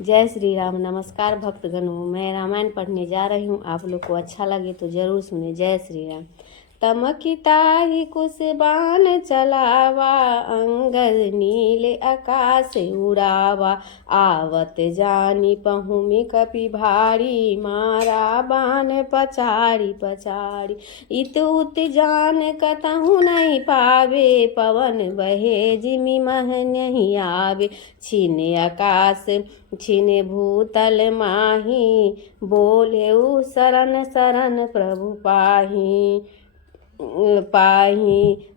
जय श्री राम। नमस्कार भक्तगणों, मैं रामायण पढ़ने जा रही हूँ। आप लोग को अच्छा लगे तो जरूर सुने। जय श्री राम। तमकिताहि कुसबान चलावा, अंगद नील आकाश उड़ावा। आवत जानी पहुमि कपि भारी, मारा बान पछाड़ी पछाड़ी। इत उत जान कतहु नहीं पावे, पवन बहे जिमि मह नहीं आवे। छीने आकाश छीने भूतल माही, बोलेउ शरण शरण प्रभु पाही।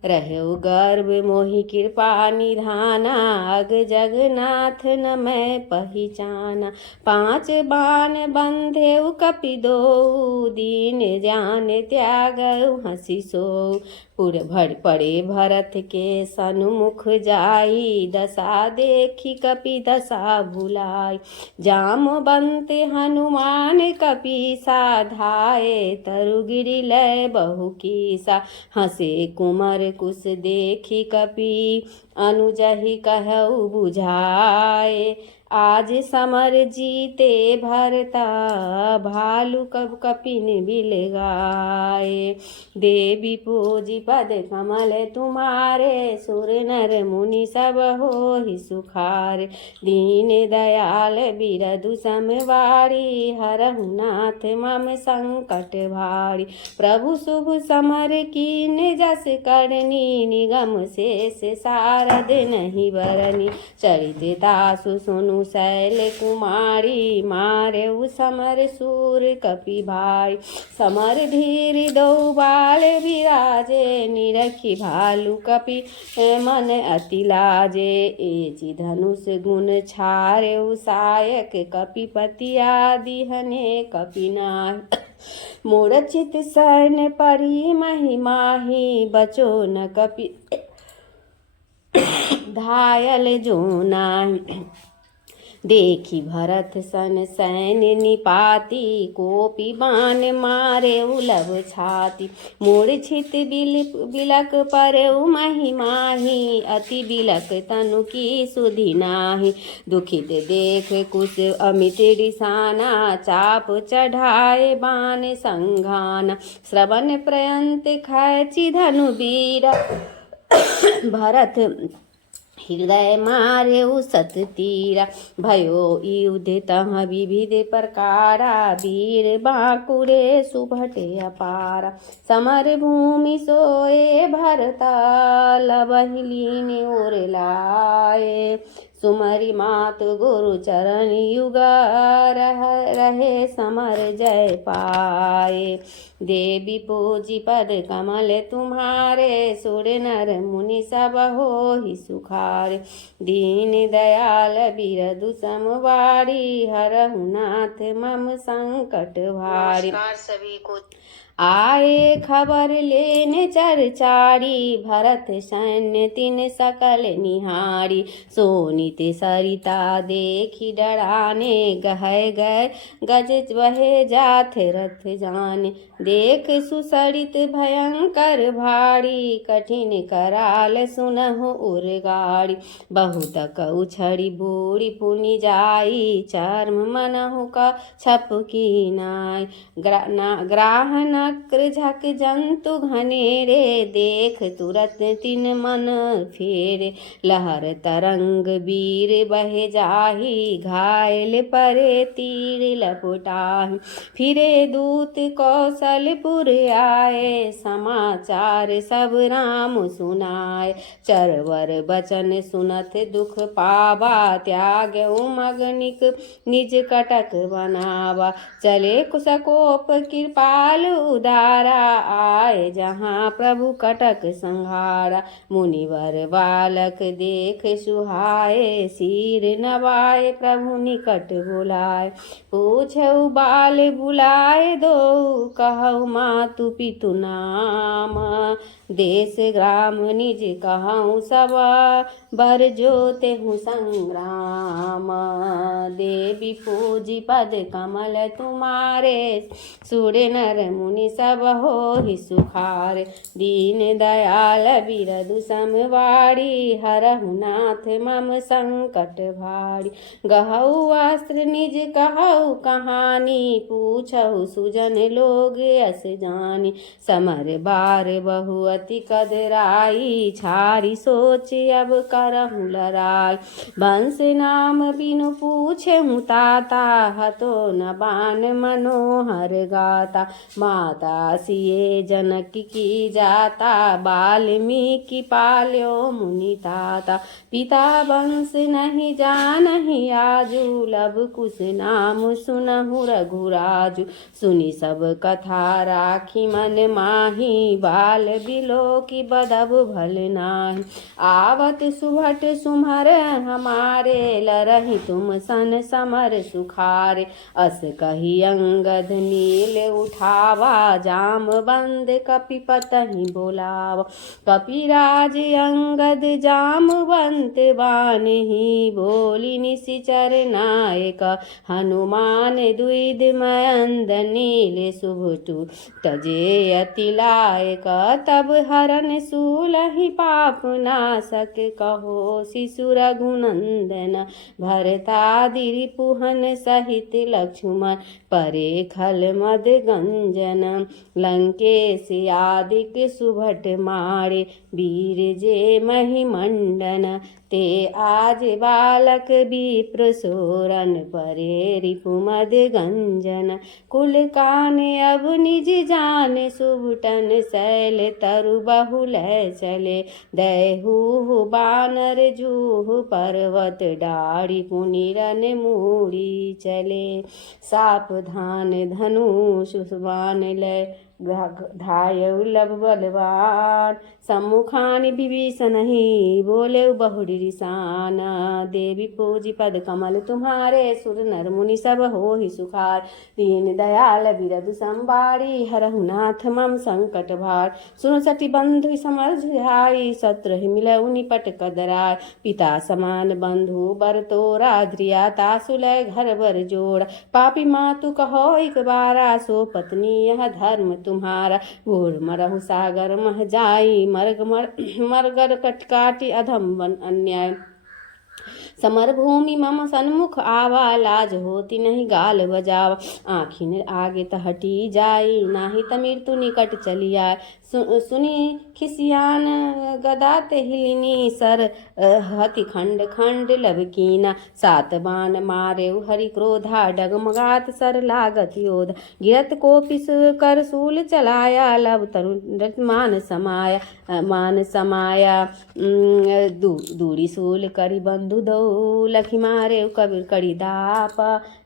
रहु गर्भ मोहि कृपा निधाना, अग जगन्नाथ न मैं पहिचाना। पाँच बाण बंधेउ कपि दोउ, दीन जान त्यागउ हंसी सोउ। पुर भर पड़े भरत के सन्मुख जाई, दशा देखी कपि दशा भुलाई। जामवंत हनुमान कपीसा, धाये तरु गिरि लय बहु कीसा। हंसे कुमर कुस देखी कपि, अनुजहि कहउ बुझाए। आज समर जीते भरता, भालु कब कपिन बिल गाए। देवी पूजी पद कमल तुम्हारे, सुर नर मुनि सब होहि सुखारे। दीन दयाल बिरधु समवारी, हरहु नाथ मम संकट भारी। प्रभु शुभ समर कीन जस करनी, निगम शेष सारद नहीं बरनी। चरित दासु सुनु शैल कुमारी, मारेउ समर सूर कपि भाई। समर धीर दो बाल विराजे, निरखी भालु कपि मन अति लाजे। एचि धनुष गुण छारेउ सायक, कपिपति आदि हने कपि नाहि। मूर्छित शरण परी महिमाहि, बचो न कपि धायल जो नाही। देखी भरत सन सैन्य निपाती, कोपि बाण मारे उलभ छाती। मूर्छित बिलक परउ महिमाहि, अति बिलक तनु की सुधि नाही। दुखित देख कुश अमित रिसाना, चाप चढ़ाए बाण संघाना। श्रवण पर्यंत खैची धनु बीरा, भरत हृदय मारेउ सत तीरा। भयो युद्ध तह विविध प्रकारा, वीर बांकुरे सुभटे अपारा। समर भूमि सोए भरता, लबहि लीन उर लाए। सुमरि मातु गुरु चरण युगा, रहे समर जय पाए। देवी पूजी पद कमल तुम्हारे, सुर नर मुनि सब होहि सुखारे। दीन दयाल बिरधु समवारी, हरहु नाथ मम संकट भारी। नमस्कार सभी को। आए खबर लेने चरचारी, भरत सैन्य तिन सकल निहारी। सोनित सरिता देखी डराने, गहे गए गज वहे जाथ रथ जाने। देख सुसरित भयंकर भारी, कठिन कराल सुनहु उरगारी। बहुत कउछड़ी बूढ़ी पुनि जाई, चर्म मनहु का छप की नाई। ग्राह नक्र झक जंतु घनेरे, देख तुरत तिन मन फेरे। लहर तरंग वीर बहे जाही, घायल परे तीर लपटाही। फिरे दूत कौशलपुर आए, समाचार सब राम सुनाए। चरवर बचन सुनत दुख पावा, त्याग्यउ मगनिक निज कटक बनावा। चले कुशकोप कृपाल उदारा, आए जहाँ प्रभु कटक संहारा। मुनिवर बालक देख सुहाए, सिर नवाए प्रभु निकट बुलाए। पूछऊ बाल बुलाए दो, कहऊ मातु पितु नाम। देश ग्राम निज कहऊँ सब, बर जोते हूँ संग्राम। देवी पूजी पद कमल तुम्हारे, सुर नर मुनि मुनि सब होहि सुखार। दीन दयाल बिरधु समवारी हरहु नाथ मम संकट भारी। गहऊ अस्त्र निज कहऊ कहानी पूछहु सुजन लोग अस जानी। समर बार बहु अति कदराई छारी सोच अब करहु लड़ाई। बंस नाम बिनु पूछे हूँ ताता हतो न बान मनोहर गाता। माता सिए जनक की जाता वाल्मीकि पाल्यो मुनि ताता। पिता वंश नहीं जानहि आजू लब कुश नाम सुनहु रघुराजु। सुनि सब कथा राखी मन माही बाल बिलो की बदब भल नाही। आवत सुभट सुमर हमारे लरहि तुम सन समर सुखारे। अस कही अंगद नील उठावा जामवंत कपिपतहि बोलावा। कपिराज अंगद जामवंत बानहि बोली निशिचर नायक। हनुमान द्विध मयंद नील सुभटु तजे अति लायक। तब हरन सूलहि पाप नाशक कहो शिशु रघुनंदन। भरतादि रिपुहन सहित लक्ष्मण परे खल मद गंजन। लंकेश आदिक सुभट मारे वीर जे महिमंडन। ते आज बालक विप्र सोरन परे रिपुमद गंजन। कुल कान अब निज जान सुभटन शैल तरु बहुल चले। दैहू बानर जूहु पर्वत डारी पुनिरन मूड़ी चले। सावधान धनुष बाण लय धायउ लब बलवान। सम्मुखानि विभीषणहि बोले बहुरी रिसान। देवी पूजी पद कमल तुम्हारे सुर नर मुनि सब होहि सुखार। दीन दयाल बिरधु संबारी हरहु नाथ मम संकट भार। सुन सति बंधु समझाई शत्रु मिलऊ निपट कदराय। पिता समान बंधु बर तोरा ध्रिया तासु लय घर बर जोड़ा। पापी मातु कहो एक बारा सो पत्नी यह धर्म तुम्हारा। घोर मरहु सागर मह जाई मरगर कटकाटी अधम वन अन्याय। समर भूमि मम सन्मुख आवा लाज होती नहीं गाल बजावा। आखिन आगे तहटी जाई नाही त मृत्यु निकट चली आए। सुनी खिसियान गदा ते हिलिनी सर हति खंड खंड लबकीना। सात बाण मारे हरि क्रोधा डगमगात सर लागत योध। गिरत कोपिस कर सूल चलाया लब तरु मान समाया। दूरी सूल करी बंधु दो लखी मारे कबीर कड़ी दाप।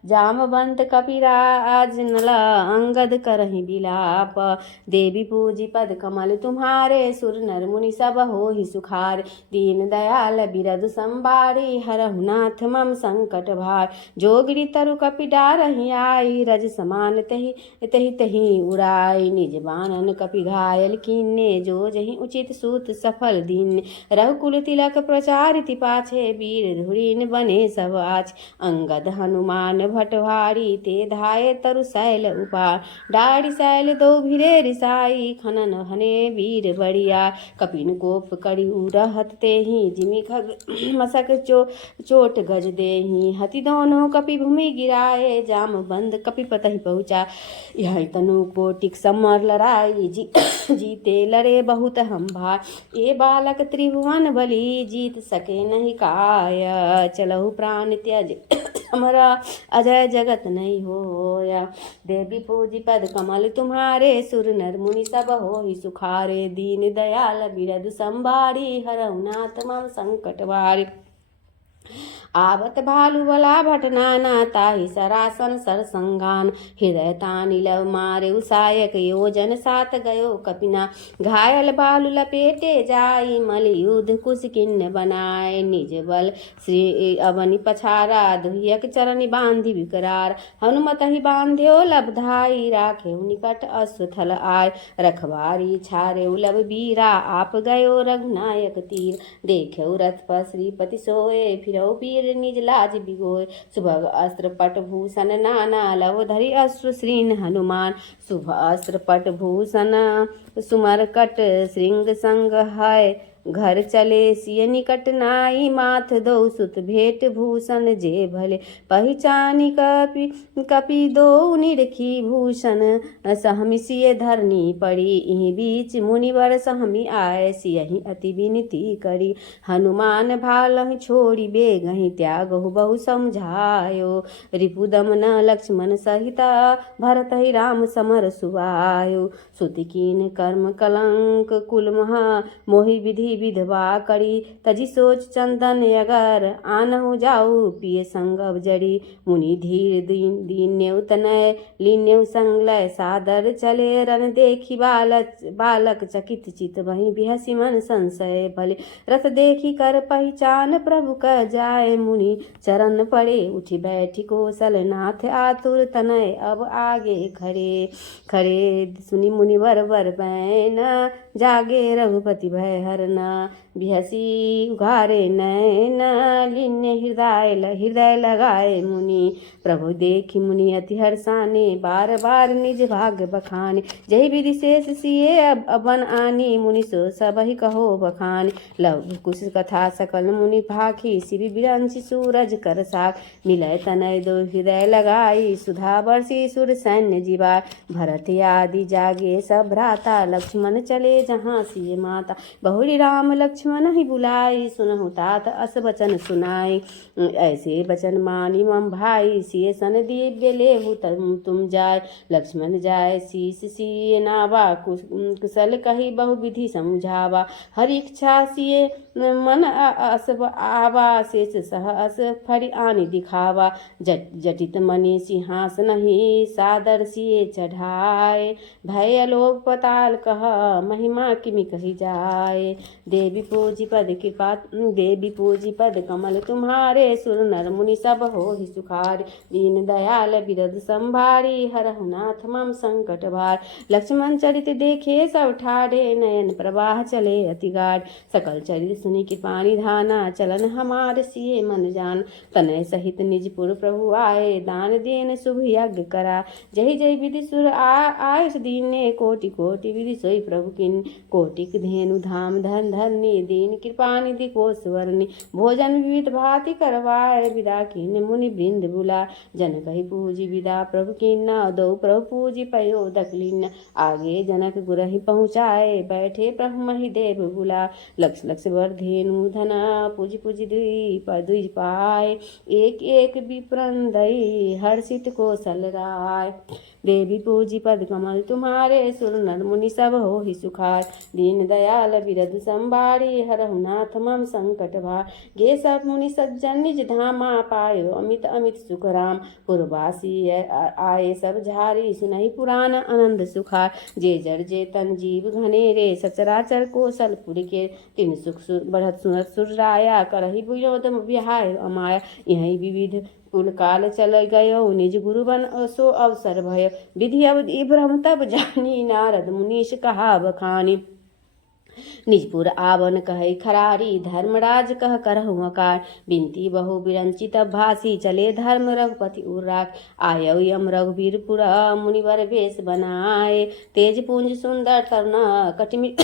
जामवंत कपिराज नला अंगद करहि बिलाप। देवी पूजी पद कमल तुम्हारे सुर नर मुनि सब होहि सुखार। दीन दयाल बिरधु संबारी हरहु नाथ मम संकट भार। जोगिरी तरु कपि डारहि आई रज समान तहि तहि तहि उड़ाई। निज बानन कपि घायल कीन्ने जो जहि उचित सूत सफल दीन। रघुकुल तिलक प्रचारिति पाछे वीर धुरीन बने सब आछ। अंगद हनुमान भटवारी ते धाये तरु शैल उपार। डाढ़ी शैल दो भिरे रिसाई खनन हने वीर बढ़िया। कपिन कोप करी उरहत तेहि जिमि खग मसक चोट गज देहि। हति दोनों कपि भूमि गिराए जामवंत कपि पतहि पहुँचा। यह तनु कोटिक समर लड़ाई जीते लड़े बहुत हम भाई। ये बालक त्रिभुवन बलि जीत सके नहीं काय। चलहु प्राण त्याज हमारा अजय जगत नहीं होया। देवी पूजी पद कमल तुम्हारे सुर नर मुनि सब होहि सुखारे। दीन दयाल बिरधु संबारी हरहु नाथ मम संकट भारी। आवत भालु बला भटनाना ताहि सरासन सरसंगान। हृदय तानि लव मारे उसायक योजन सात गयो कपिना। घायल बालु लपेटे जाई मल युद्ध कुश किन्न बनाए। निज बल श्री अवनि पछारा दुहियक चरण बांधि विकरार। हनुमत ही बांध्यो लबधाई राखे निकट अश्वथल आय। रखवारी छारे लब बीरा आप गयो रघुनायक तीर। देखे रथ पर श्रीपति सोए फिरौ पीर वीर निज लाज बिगोय। सुभग अस्त्र पट भूषण नाना लव धरि अश्रु श्रीन हनुमान। शुभ अस्त्र पट भूषण सुमरकट श्रृंग संग है। घर चले सिय निकट नाई माथ दो सुत भेट भूषण जे भले। पहचानी कपि दो निरखी भूषण सहमि सिय धरनी पड़ी। इहि बीच मुनिवर सहमि आए सियहि अति विनती करी। हनुमान भालहि छोड़ी बेगहि त्यागहु बहु समझायो। रिपु दमन लक्ष्मण सहिता भरत ही राम समर सुवायो। सुति कीन कर्म कलंक कुल महा मोहि विधि विधवा करी। तजी सोच चंदन अगर आनहु जाऊ पिय संगव जड़ी। मुनि धीर दीन्यउ तनय लीन्यउ संगलय सादर चले। रन देखी बालक चकित चित वहीं बिहसी मन संशय भले। रथ देखी कर पहचान प्रभु क जाय। मुनि चरण पड़े उठी बैठी कौशल नाथ आतुर तनय अब आगे खड़े। खड़े सुनि मुनिवर वर बैन जागे रघुपति भय हरना। बिहसी उघारे नैन लीन्य हृदय लगाए मुनि। प्रभु देखी मुनि अति हर्षाने बार बार निज भाग्य बखाने। जय विधि शेष सिए अबन आनी मुनि सो सबहि कहो बखानी। लव कुश कथा सकल मुनि भाखी शिव बिरंचि सूरज कर साख। मिलय तनय दो हृदय लगाई सुधा बरसी सुर सैन्य जीवा। भरत आदि जागे सब भ्राता लक्ष्मण चले जहाँ सिय माता। बहुरी राम लक्ष्मण ही बुलाई सुनहु तात अस बचन सुनाई। ऐसे बचन मानी मम भाई सिय सन दिव्य लेहु तुम जाय। लक्ष्मण जाय शीस सिय नावा कुशल कही बहु विधि समझावा। हरि इच्छा सिय मन अस आवा शेष सह अस फरि आनि दिखावा। जटित मणि सिंहासन ही सादर सिय चढ़ाए। भय अलोक पताल कह महिमा किमि कही जाए। देवी पूजी पद कमल तुम्हारे सुर नर मुनि सब हो ही सुखार। दीन दयाल बिरद संभारी हरहु नाथ मम संकट भार। लक्ष्मण चरित देखे सब ठाड़े नयन प्रवाह चले अति गाढ़। सकल चरित सुनि कृपा निधाना चलन हमार सिए मन जान। तनय सहित निजपुर प्रभु आए दान देन शुभ यज्ञ करा। जय जय विधि सुर आयुष दीने कोटि कोटि विधि सोई प्रभु किन। कोटिक धेनु धाम धन धरनी दीन कृपा निधि को सुवर्णी। भोजन विविध भांति करवाए विदा कीन मुनि वृंद बुला। जन कही पूजी विदा प्रभु कीन्ना दो प्रभु पूजी पयो दकलीन। आगे जनक गुरहि पहुँचाए बैठे प्रभु मही देव बुला। लक्ष लक्ष वर धेनु धना पूजी पूजी दुई पाए। एक एक विप्रन दई हर्षित कौशल राय। देवी पूजी पद कमल तुम्हारे सुर नर मुनि सब हो ही सुखार। दीन दयाल बिरद संभारी हरहु नाथ मम संकट भार। गे सब मुनि सज्जन निज धामा पायो अमित अमित सुख राम। पुरवासी आए सब झारी सुनहि पुराण आनंद सुखार। जे जड़ जे तन जीव घनेरे सचराचर कौशलपुर के। तीन सुख बढ़त सुनत सुर राया करहि विनोद विहाय अमाया। यही विविध कुल काल चल गयो निज गुरु बन सो अवसर भय। विधि अवधि भ्रम तब जानी नारद मुनीश कहा बखानी। निजपुर आवन कहे खरारी धर्मराज कह करहु अकार। बिनती बहु बिरंची तब भासी चले धर्म रघुपति उर्राख। आयौ यम रघुबीरपुर मुनिवर वेश बनाए। तेज पुंज सुंदर तरुण कटिमि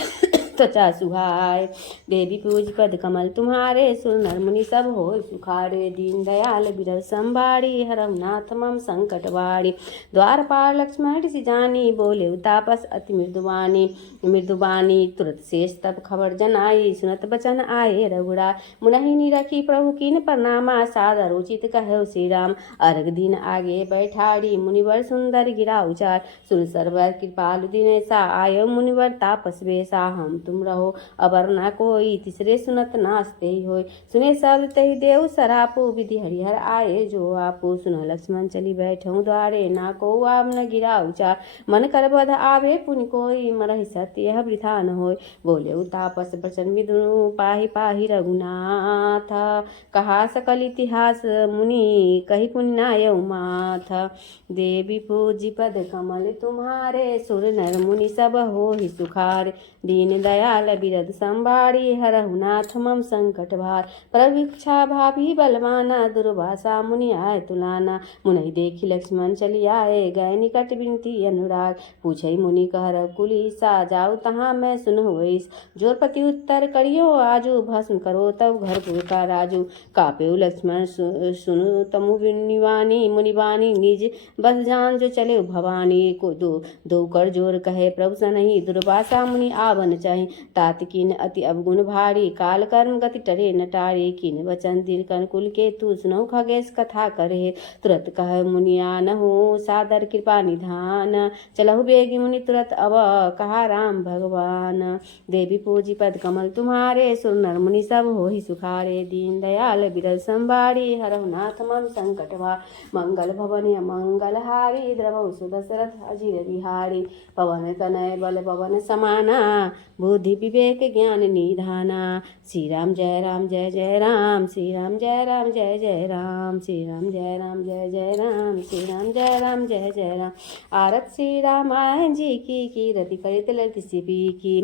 त्वचा सुहाय। देवी पूज पद कमल तुम्हारे सुर नर मुनि सब हो सुखारे। दीन दयाल बिरद संभारी हरहु नाथ मम संकट वारी। द्वारपाल लक्ष्मण ऋषि जानी बोले तापस अति मृदुबानी। तुरत शेष तब खबर जनाई सुनत बचन आए रघुरा। मुनहि निरखी प्रभु कीन प्रणामा सादर उचित कहो श्री राम। अर्घ दिन आगे बैठाड़ी मुनिवर सुंदर गिरा उचार। सुर सरवर कृपालु दिन सा आयो मुनिवर तापस वेसा। हम तुम रहो अबर न कोई तीसरे सुनत नाचते ही होय। सुने शब्द तहि देव सरापो विधि हरिहर आए जो आपो। सुन लक्ष्मण चली बैठो द्वारे ना को आब न गिरा उचार। मन कर बध आवे पुनि कोई मरहि सत्य यह वृथा न होय। बोले तापस बचन विदुनु पाहि पाहि रघुनाथ। कहा सकल इतिहास मुनि कही पुनि नायौ माथ। देवी पूजी पद कमल तुम्हारे सुर नर मुनि सब हो ही सुखार। दीन दयाल बिरद संबाड़ी हरहु नाथ मम संकट भार। प्रवीक्षा भाभी बलवाना दुर्वासा मुनि आए तुलाना। मुनि देखी लक्ष्मण चली आए गए निकट विनती अनुराग। पूछई मुनि कह रघुकुलीसा जाऊ तहाँ मैं सुनहु वैस। जोरपति उत्तर करियो आजू भस्म करो तब घरपुर का राजू। काप्यो लक्ष्मण सुनु तमु निवानी मुनिवानी निज बस जान जो चले भवानी। को दो कर जोर कहे प्रभु सनहि दुर्वासा मुनि आवन चाहि। तात कीन अति अवगुण भारी काल कर्म गति टरे नटारी। कीन वचन दीर्घ कुल के तू सुनहु खगेश कथा करे। तुरत कह मुनिया नहु सादर कृपा निधान। चलहु बेगी मुनि तुरत अब कहा राम भगवान। देवी पूजी पद कमल तुम्हारे सुर नर मुनि सब होहि सुखारे। दीन दयाल बिरल संबारी हरहु नाथ मम संकट भार। मंगल भवन मंगल हारी द्रवहु सुदशरथ अजिर बिहारी। पवन तनय बल पवन समाना बुद्धि विवेक ज्ञान निधाना। श्री राम जय राम जय जय राम श्री राम जय राम जय जय राम श्री राम जय राम जय जय राम श्री राम जय राम जय जय राम। आरत श्री रामायण जी की कीरति करित ललित सिपी की।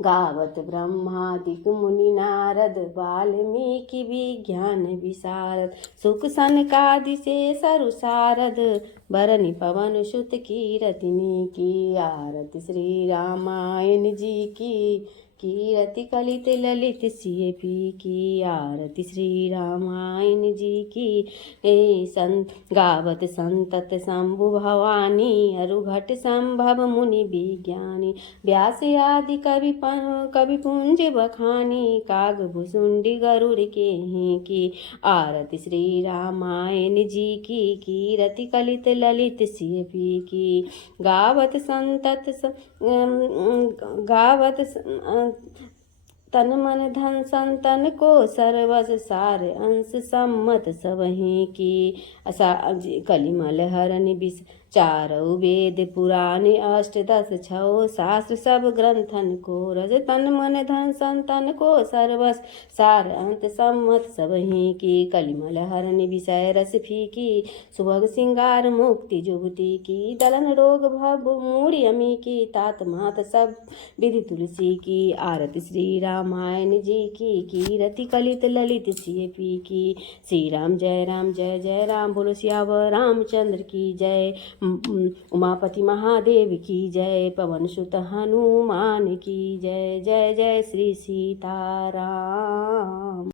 गावत ब्रह्मादिक मुनि नारद वाल्मीकि विज्ञान विशारद। सुख सनकादि से सरु सारद बरनि पवन सुत कीरतिनी की। आरती श्री रामायण जी की कीरति कलित ललित सियपी की। आरती श्री रामायण जी की गावत संतत शंभु भवानी अरुघट संभव मुनि विज्ञानी। व्यास आदि कवि पुंज बखानी काग भुसुंडी गरुड़ के ही की। आरती श्री रामायण जी की कीरति कलित ललित सियपी की। गावत तन मन धन संतन को सर्वस सार अंश सम्मत सबहि की। कलिमल हरनि विष चारौ वेद पुराण अष्ट दस छौ शास्त्र सब ग्रंथन को रज। तन मन धन संतन को सर्वस सार अंत सम्मत सबहि की। कलिमल हरनि विषय रस फीकी सुभग सिंगार मुक्ति जुगति की। दलन रोग भव मूढ़ अमी की तात मात सब विधि तुलसी की। आरती श्री रामायण जी की कीरति कलित ललित सियपी की। श्री राम जय जय राम बोलो सियावर रामचंद्र की जय। उमापति महादेव की जय पवन सुत हनुमान की जय। जय जय श्री सीताराम।